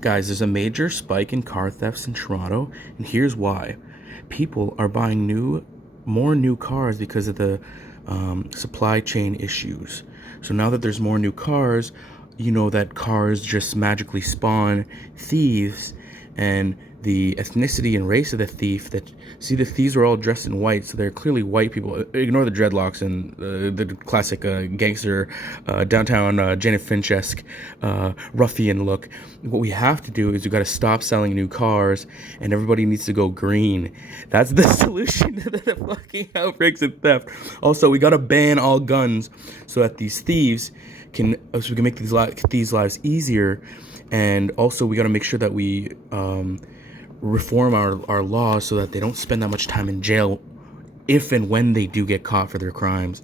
Guys, there's a major spike in car thefts in Toronto, and here's why. People are buying more new cars because of the supply chain issues. So now that there's more new cars, you know that cars just magically spawn thieves, and the ethnicity and race of the thief the thieves were all dressed in white, so they're clearly white people. Ignore the dreadlocks and the classic gangster downtown Janet Finch-esque ruffian look. What we have to do is we got to stop selling new cars, and everybody needs to go green. That's the solution to the fucking outbreaks of theft. Also, we got to ban all guns so that these thieves can make these lives easier. And also, we got to make sure that we reform our laws so that they don't spend that much time in jail if and when they do get caught for their crimes.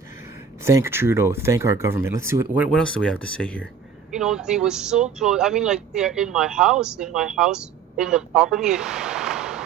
Thank Trudeau. Thank our government. Let's see what else do we have to say here. You know, they were so close. I mean, like, they're in my house, in the property.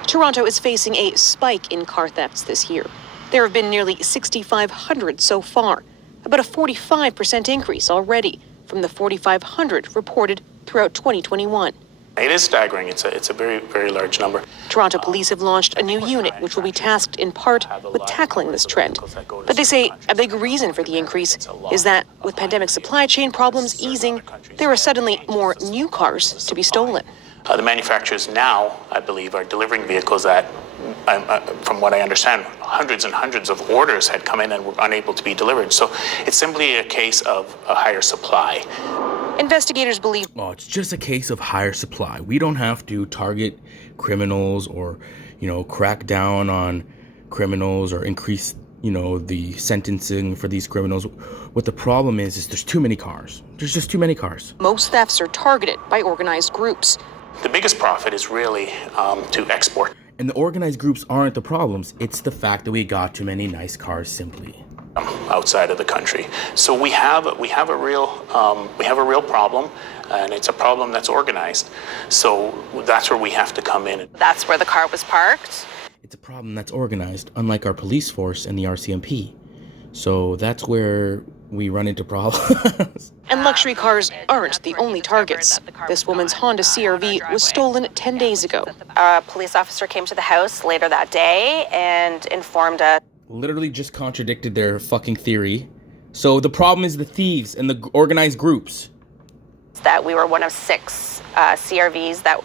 Toronto is facing a spike in car thefts this year. There have been nearly 6,500 so far, about a 45% increase already from the 4,500 reported throughout 2021. It is staggering. It's a very, very large number. Toronto police have launched a new unit which will be tasked in part with tackling this trend. But they say a big reason for the increase is that with pandemic supply chain problems easing, there are suddenly more new cars to be stolen. The manufacturers now, I believe, are delivering vehicles that, from what I understand, hundreds and hundreds of orders had come in and were unable to be delivered. So it's simply a case of a higher supply. Investigators believe... Oh, it's just a case of higher supply. We don't have to target criminals or, crack down on criminals or increase, the sentencing for these criminals. What the problem is there's too many cars. There's just too many cars. Most thefts are targeted by organized groups. The biggest profit is really to export. And the organized groups aren't the problems. It's the fact that we got too many nice cars simply. Outside of the country. So we have a real problem, and it's a problem that's organized. So that's where we have to come in. That's where the car was parked. It's a problem that's organized, unlike our police force and the RCMP. So that's where we run into problems. And luxury cars aren't the only targets. This woman's Honda CR-V was stolen 10 days ago. A police officer came to the house later that day and informed us. Literally just contradicted their fucking theory. So the problem is the thieves and the organized groups. That we were one of 6 CRVs that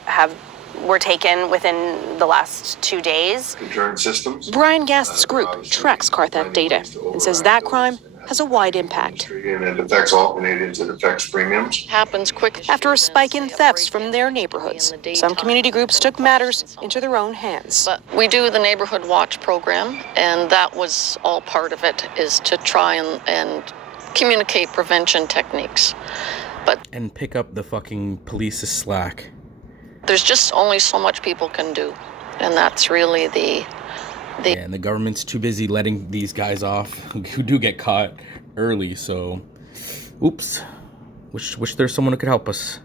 were taken within the last 2 days. Systems. Brian Gast's group tracks car theft data and says that crime has a wide impact. And it affects all Canadians, it affects premiums. Happens quickly. After a spike in thefts from their neighborhoods, some community groups took matters into their own hands. But we do the Neighborhood Watch program, and that was all part of it, is to try and communicate prevention techniques. And pick up the fucking police's slack. There's just only so much people can do, and that's really Yeah, and the government's too busy letting these guys off who do get caught early, so oops. Wish there's someone who could help us.